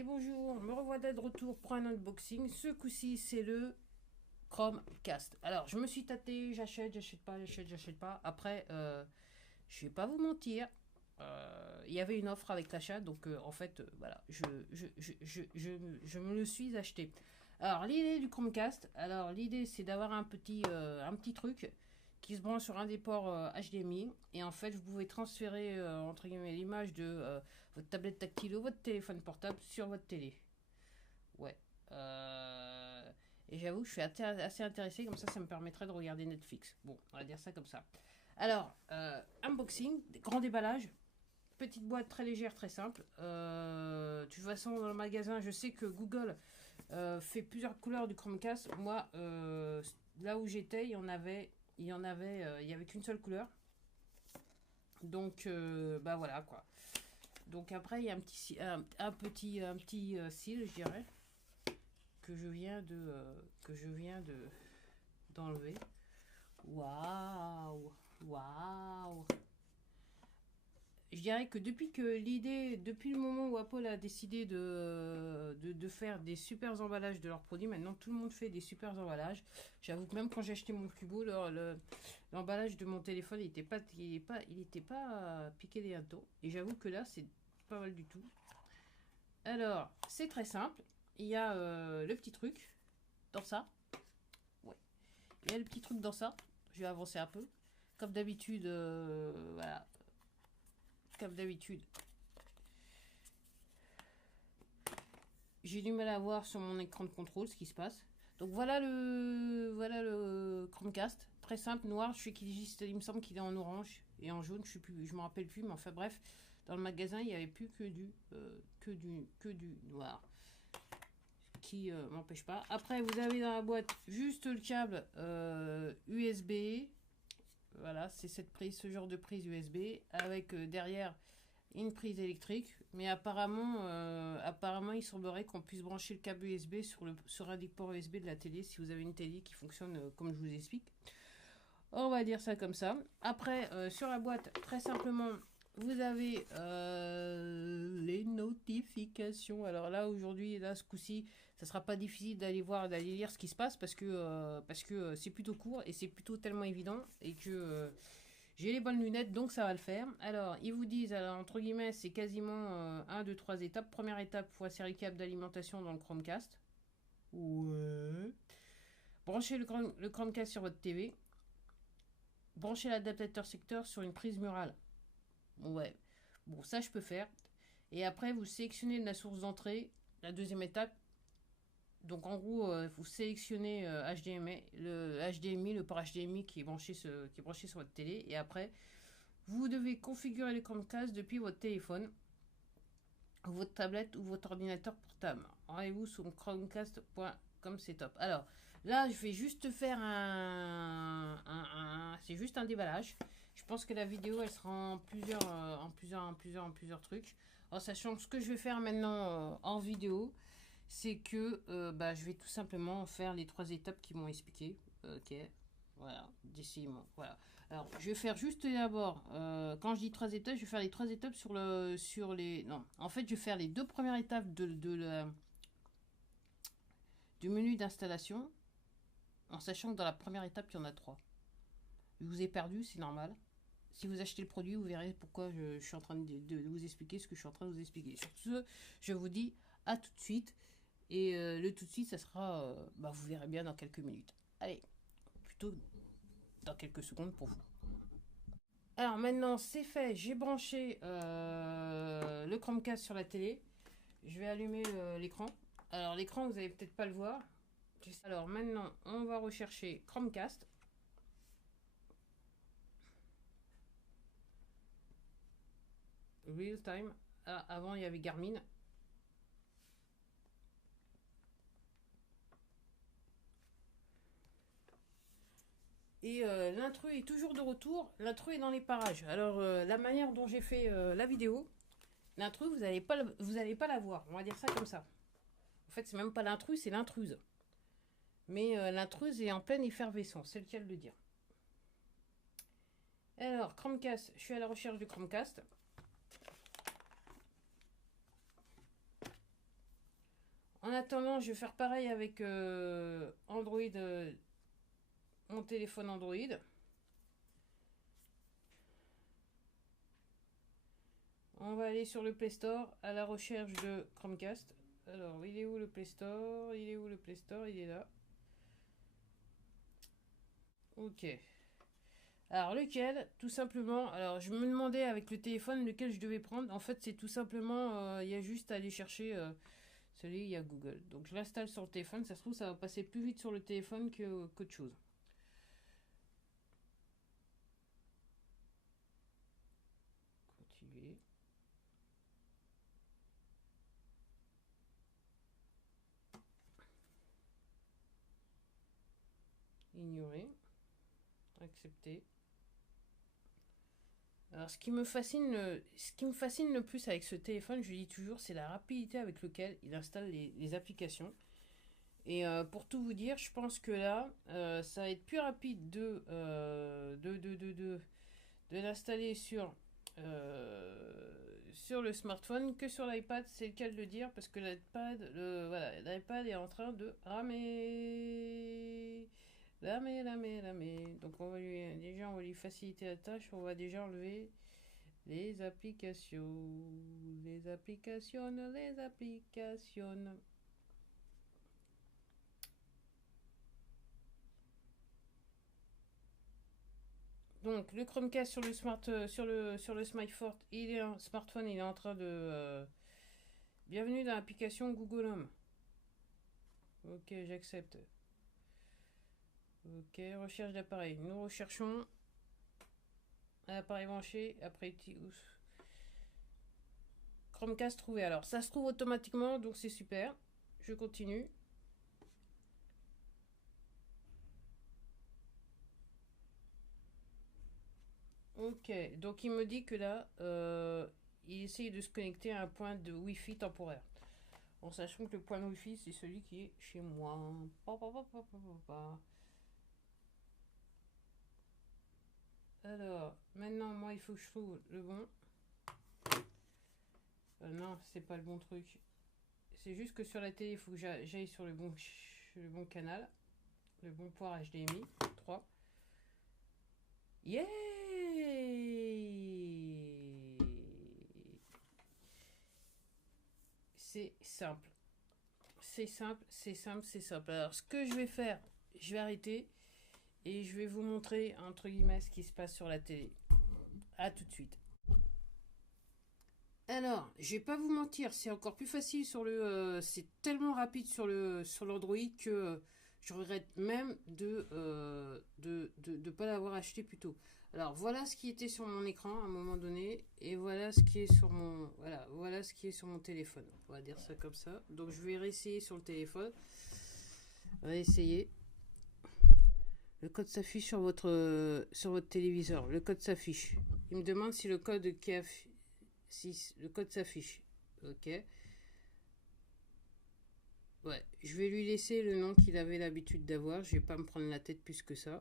Et bonjour, me revoilà de retour pour un unboxing. Ce coup-ci, c'est le Chromecast. Alors, je me suis tâté, j'achète pas, j'achète pas. Après, je vais pas vous mentir, il y avait une offre avec l'achat, donc en fait, voilà, je me le suis acheté. Alors, l'idée du Chromecast, alors l'idée c'est d'avoir un petit truc qui se branche sur un des ports HDMI, et en fait, vous pouvez transférer entre guillemets l'image de votre tablette tactile ou votre téléphone portable sur votre télé. Ouais. Et j'avoue que je suis assez intéressé, comme ça me permettrait de regarder Netflix. Bon, on va dire ça comme ça. Alors, unboxing, grand déballage, petite boîte très légère, très simple. De toute façon, dans le magasin, je sais que Google fait plusieurs couleurs du Chromecast. Moi, là où j'étais, il y avait qu'une seule couleur. Donc, bah voilà quoi. Donc après, il y a un petit cil, je dirais, que je viens de d'enlever. Waouh, waouh. Je dirais que depuis le moment où Apple a décidé de faire des super emballages de leurs produits, maintenant tout le monde fait des super emballages. J'avoue que même quand j'ai acheté mon plus beau, l'emballage de mon téléphone, il était pas piqué des hannetons. Et j'avoue que là, c'est pas mal du tout. Alors, c'est très simple. Il y a le petit truc dans ça. Ouais. Il y a le petit truc dans ça. Je vais avancer un peu. Comme d'habitude, voilà. Comme d'habitude, j'ai du mal à voir sur mon écran de contrôle ce qui se passe. Donc voilà le Chromecast, très simple, noir. Je sais qu'il existe, il me semble qu'il est en orange et en jaune. Je me rappelle plus, mais enfin bref, dans le magasin il n'y avait plus que du noir, qui m'empêche pas. Après vous avez dans la boîte juste le câble USB. Voilà, c'est ce genre de prise USB avec derrière une prise électrique, mais apparemment il semblerait qu'on puisse brancher le câble USB sur un des ports USB de la télé si vous avez une télé qui fonctionne comme je vous explique. On va dire ça comme ça. Après, sur la boîte, très simplement, vous avez les notifications. Alors là, aujourd'hui, là, ce coup-ci, ça sera pas difficile d'aller lire ce qui se passe parce que c'est plutôt court et c'est plutôt tellement évident et que j'ai les bonnes lunettes, donc ça va le faire. Alors, ils vous disent, alors, entre guillemets, c'est quasiment 1, 2, 3 étapes. Première étape, voici récap d'alimentation dans le Chromecast. Ouais. Branchez le Chromecast sur votre TV. Branchez l'adaptateur secteur sur une prise murale. Ouais. Bon, ça, je peux faire. Et après, vous sélectionnez la source d'entrée. La deuxième étape. Donc, en gros, vous sélectionnez HDMI, le port HDMI qui est branché sur votre télé. Et après, vous devez configurer le Chromecast depuis votre téléphone, votre tablette ou votre ordinateur portable. Rendez-vous sur chromecast.com, c'est top. Alors, là, je vais juste faire c'est juste un déballage. Je pense que la vidéo, elle sera en plusieurs trucs. En sachant que ce que je vais faire maintenant en vidéo, c'est que bah, je vais tout simplement faire les 3 étapes qui m'ont expliqué. Ok, voilà, d'ici, voilà. Alors, je vais faire juste d'abord, quand je dis 3 étapes, je vais faire les 3 étapes sur les... Non, en fait, je vais faire les 2 premières étapes du menu d'installation, en sachant que dans la première étape, il y en a 3. Je vous ai perdu, c'est normal. Si vous achetez le produit, vous verrez pourquoi je suis en train de vous expliquer ce que je suis en train de vous expliquer. Sur ce, je vous dis à tout de suite. Et le tout de suite, ça sera... bah, vous verrez bien dans quelques minutes. Allez, plutôt dans quelques secondes pour vous. Alors maintenant c'est fait, j'ai branché le Chromecast sur la télé. Je vais allumer l'écran. Alors l'écran vous allez peut-être pas le voir. Alors maintenant on va rechercher Chromecast. Real time. Ah, avant il y avait Garmin. Et l'intrus est toujours de retour. L'intrus est dans les parages. Alors la manière dont j'ai fait la vidéo, l'intrus vous allez pas la voir. On va dire ça comme ça. En fait c'est même pas l'intrus, c'est l'intruse. Mais l'intruse est en pleine effervescence, c'est le cas de le dire. Alors, Chromecast, je suis à la recherche du Chromecast. En attendant, je vais faire pareil avec Android, mon téléphone Android. On va aller sur le Play Store à la recherche de Chromecast. Alors, il est où le Play Store? Il est où le Play Store? Il est là. Ok. Alors, lequel? Tout simplement. Alors, je me demandais avec le téléphone lequel je devais prendre. En fait, c'est tout simplement. Il y a juste à aller chercher celui, il y a Google. Donc, je l'installe sur le téléphone. Ça se trouve, ça va passer plus vite sur le téléphone qu'autre chose. Continuer. Ignorer. Accepter. Alors, ce qui me fascine le plus avec ce téléphone, je dis toujours, c'est la rapidité avec laquelle il installe les applications. Et pour tout vous dire, je pense que là, ça va être plus rapide de l'installer sur le smartphone que sur l'iPad. C'est le cas de le dire parce que l'iPad est en train de ramer. Ramer. Donc on va lui faciliter la tâche. On va déjà enlever les applications. Les applications. Donc le Chromecast sur le smartphone, smartphone, il est en train de bienvenue dans l'application Google Home. Ok, j'accepte. Ok, recherche d'appareil. Nous recherchons un appareil branché après Chromecast trouvé. Alors ça se trouve automatiquement, donc c'est super. Je continue. Ok, donc il me dit que là, il essaye de se connecter à un point de Wi-Fi temporaire. En sachant que le point de Wi-Fi, c'est celui qui est chez moi. Alors, maintenant, moi, il faut que je trouve le bon. Non, c'est pas le bon truc. C'est juste que sur la télé, il faut que j'aille sur le bon canal. Le bon port HDMI 3. Yeah! C'est simple. C'est simple. Alors, ce que je vais faire, je vais arrêter et je vais vous montrer, entre guillemets, ce qui se passe sur la télé. A tout de suite. Alors, je vais pas vous mentir, c'est encore plus facile c'est tellement rapide sur l'Android que je regrette même de pas l'avoir acheté plus tôt. Alors voilà ce qui était sur mon écran à un moment donné et voilà ce qui est sur voilà ce qui est sur mon téléphone. On va dire ça comme ça. Donc je vais réessayer sur le téléphone. On va essayer. Le code s'affiche sur votre téléviseur. Le code s'affiche. Il me demande si le code si le code s'affiche. Ok. Ouais, je vais lui laisser le nom qu'il avait l'habitude d'avoir. Je vais pas me prendre la tête plus que ça.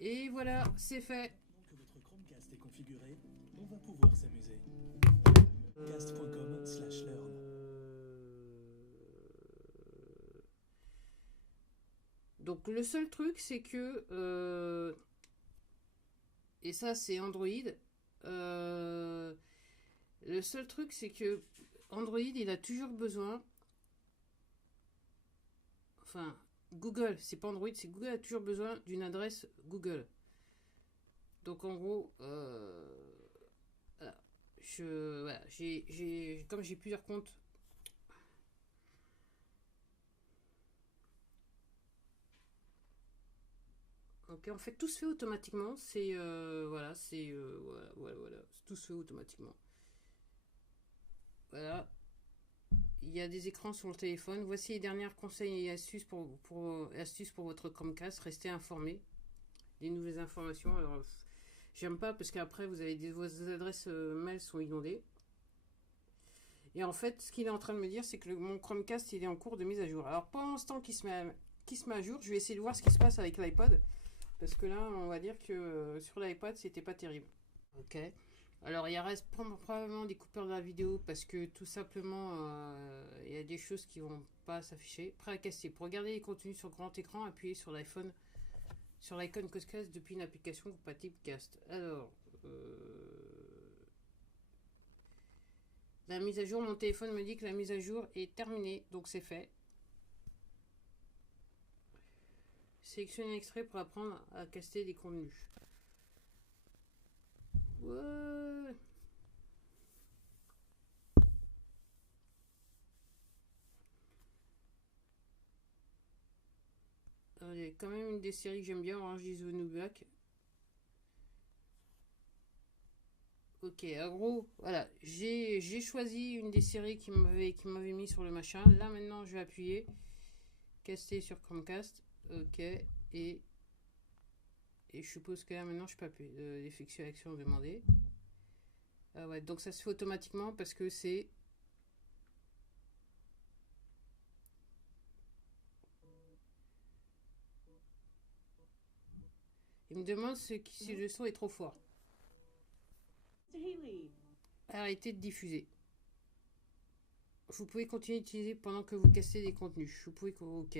Et voilà, c'est fait. Que votre Chromecast est configuré, on va pouvoir s'amuser. cast.com/learn. Donc le seul truc, c'est que et ça c'est Android. Le seul truc, c'est que Android, il a toujours besoin. Enfin, Google, c'est pas Android, c'est Google a toujours besoin d'une adresse Google. Donc en gros, voilà, comme j'ai plusieurs comptes. Ok, en fait, tout se fait automatiquement. Voilà, tout se fait automatiquement. Voilà, il y a des écrans sur le téléphone. Voici les derniers conseils et astuces pour votre Chromecast. Restez informés des nouvelles informations. Alors, j'aime pas parce qu'après, vos adresses mail sont inondées. Et en fait, ce qu'il est en train de me dire, c'est que mon Chromecast, il est en cours de mise à jour. Alors, pendant ce temps qu'il se met à jour, je vais essayer de voir ce qui se passe avec l'iPod. Parce que là, on va dire que sur l'iPad, c'était pas terrible. Ok. Alors, il reste probablement des coupures de la vidéo parce que tout simplement, il y a des choses qui vont pas s'afficher. Prêt à casser. Pour regarder les contenus sur grand écran, appuyez sur l'iPhone, sur l'icône Cast depuis une application compatible Cast. Alors, la mise à jour, mon téléphone me dit que la mise à jour est terminée, donc c'est fait. Sélectionnez un extrait pour apprendre à caster des contenus. Ouais. Il y a quand même une des séries que j'aime bien, Orange is the New Black. Ok, en gros, voilà, j'ai choisi une des séries qui m'avait mis sur le machin. Là maintenant, je vais appuyer, caster sur Chromecast. Ok, et je suppose que là maintenant, je peux appuyer effectuer action demandée. Ah ouais, donc ça se fait automatiquement parce que c'est... Il me demande si le son est trop fort. Arrêtez de diffuser. Vous pouvez continuer d'utiliser pendant que vous castez des contenus. Vous pouvez... Ok.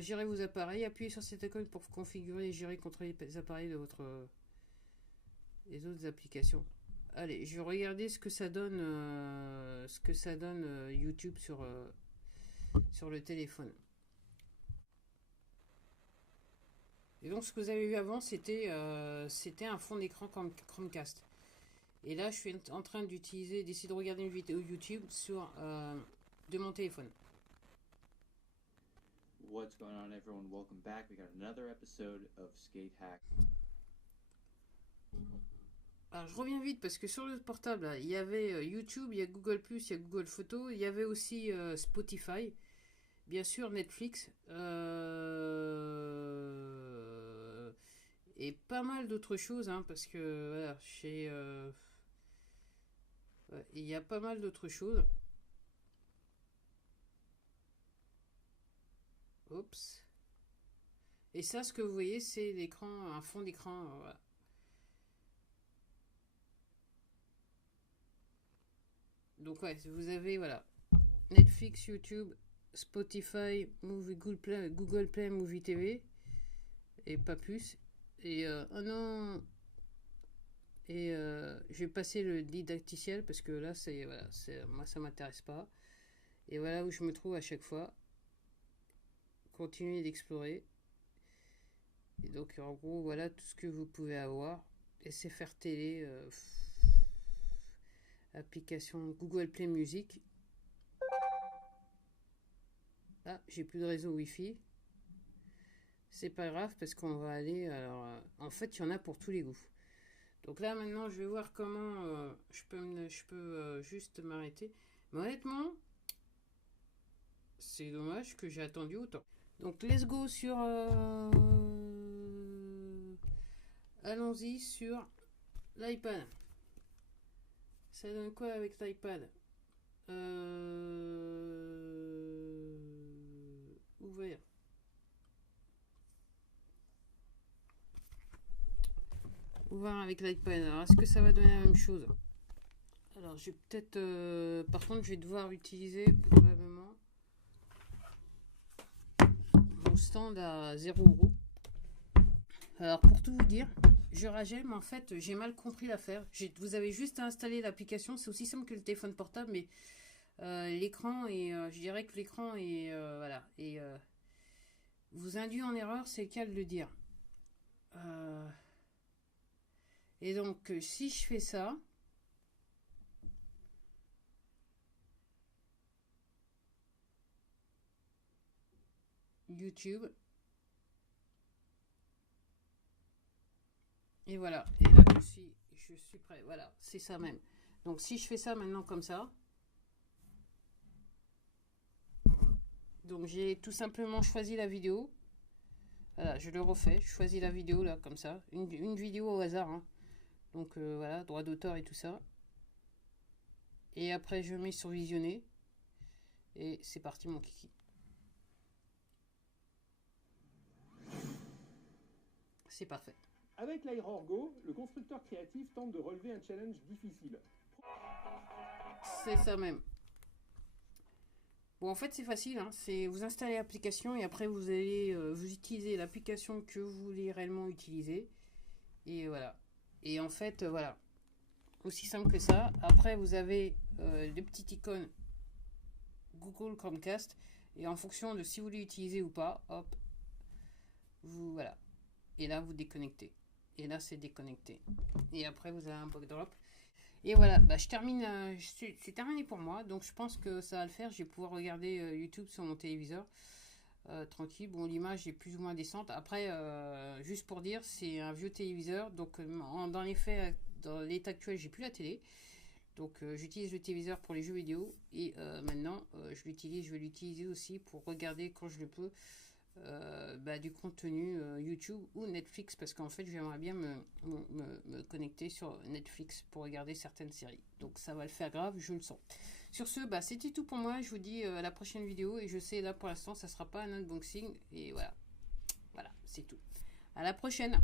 Gérer vos appareils. Appuyez sur cette icône pour configurer et gérer contrôler les appareils de votre... les autres applications. Allez, je vais regarder ce que ça donne, YouTube sur le téléphone. Et donc ce que vous avez vu avant, c'était un fond d'écran comme Chromecast. Et là, je suis en train d'essayer de regarder une vidéo YouTube de mon téléphone. What's going on, everyone? Welcome back. We got another episode of Skate Hack. Alors, je reviens vite parce que sur le portable, là, il y avait YouTube, il y a Google+, il y a Google Photos, il y avait aussi Spotify, bien sûr Netflix, et pas mal d'autres choses, hein, parce que voilà, il y a pas mal d'autres choses. Oups. Et ça, ce que vous voyez, c'est l'écran, un fond d'écran. Voilà. Donc ouais, vous avez voilà Netflix, YouTube, Spotify, Google Play, Movie TV et pas plus. Et oh non. Et je vais passer le didacticiel parce que là moi ça m'intéresse pas. Et voilà où je me trouve à chaque fois. Continuez d'explorer. Et donc en gros voilà tout ce que vous pouvez avoir. SFR télé, application Google Play Music. Ah, j'ai plus de réseau Wi-Fi. C'est pas grave parce qu'on va aller. Alors, en fait, il y en a pour tous les goûts. Donc là, maintenant, je vais voir comment je peux juste m'arrêter. Mais honnêtement, c'est dommage que j'ai attendu autant. Donc, let's go sur. Allons-y sur l'iPad. Ça donne quoi avec l'iPad? Ouvert. Ouvert avec l'iPad. Alors, est-ce que ça va donner la même chose? Alors, je vais peut-être... par contre, je vais devoir utiliser probablement mon stand à 0€. Alors, pour tout vous dire, je rageais, mais en fait, j'ai mal compris l'affaire. Vous avez juste à installer l'application. C'est aussi simple que le téléphone portable, mais l'écran est... je dirais que l'écran est... voilà. Et vous induit en erreur, c'est le cas de le dire. Et donc, si je fais ça... YouTube. Et voilà. Et là, je suis prêt. Voilà, c'est ça même. Donc, si je fais ça maintenant comme ça... Donc, j'ai tout simplement choisi la vidéo. Voilà, je le refais. Je choisis la vidéo, là, comme ça. Une vidéo au hasard, hein. Donc, voilà, droit d'auteur et tout ça. Et après, je mets sur visionner. Et c'est parti, mon kiki. c'est parfait. Avec l'Airor Go, le constructeur créatif tente de relever un challenge difficile. C'est ça même. Bon, en fait, c'est facile. Hein. C'est vous installez l'application et après vous allez vous utilisez l'application que vous voulez réellement utiliser. Et voilà. Et en fait, voilà. Aussi simple que ça. Après, vous avez les petites icônes Google Chromecast. Et en fonction de si vous l'utilisez ou pas, hop, vous voilà. Et là, vous déconnectez. Et là, c'est déconnecté. Et après, vous avez un backdrop. Et voilà, bah, je termine. C'est terminé pour moi. Donc, je pense que ça va le faire. Je vais pouvoir regarder YouTube sur mon téléviseur. Tranquille. Bon, l'image est plus ou moins décente. Après, juste pour dire, c'est un vieux téléviseur. Donc, dans les faits, dans l'état actuel, j'ai plus la télé. Donc, j'utilise le téléviseur pour les jeux vidéo. Et maintenant, je vais l'utiliser aussi pour regarder quand je le peux du contenu YouTube ou Netflix. Parce qu'en fait, j'aimerais bien me connecter sur Netflix pour regarder certaines séries. Donc, ça va le faire grave, je le sens. Sur ce, c'était tout pour moi. Je vous dis à la prochaine vidéo. Et je sais, là, pour l'instant, ça sera pas un unboxing. Et voilà. Voilà, c'est tout. À la prochaine.